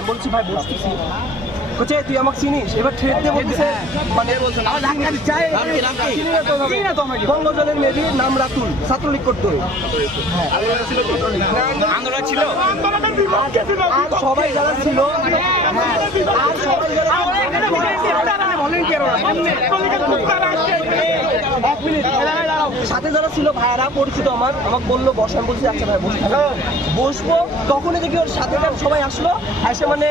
আমি বলছি ভাই বসতেছি, বলছে তুই আমাকে চিনিস? এবার ঠেট দিয়ে বলতেছে মানে বঙ্গজলের মেবি নাম রাতুল, ছাত্রলীগ করতো। আন্দোলন ছিল, আর সবাই যারা ছিল, আর সবাই যারা এক মিনিট সাথে যারা ছিল ভাইয়ারা পরিচিত আমার, আমাকে বললো বস, আমি বলছি আচ্ছা ভাই বসবো। তখনই দেখি ওর সাথে সবাই আসলো, এসে মানে